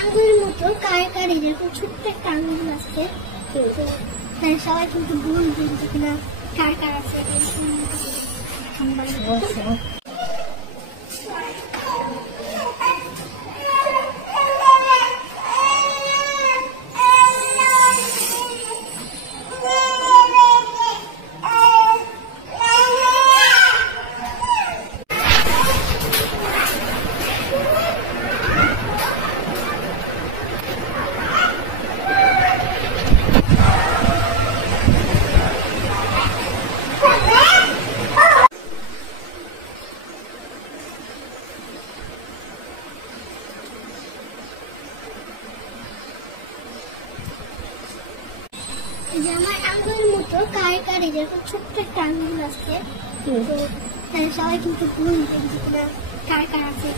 আঙ্গুরের মতো কার কার এরকম ছোট্ট একটা আঙ্গুর আছে, সবাই কিন্তু বলবেন যে কিনা কার কার আছে। আমার আঙ্গুরের মতো কার কার এরকম ছোট্ট একটা আঙ্গুর আছে, সবাই কিন্তু বলবেন যে কিনা কার কার আছে।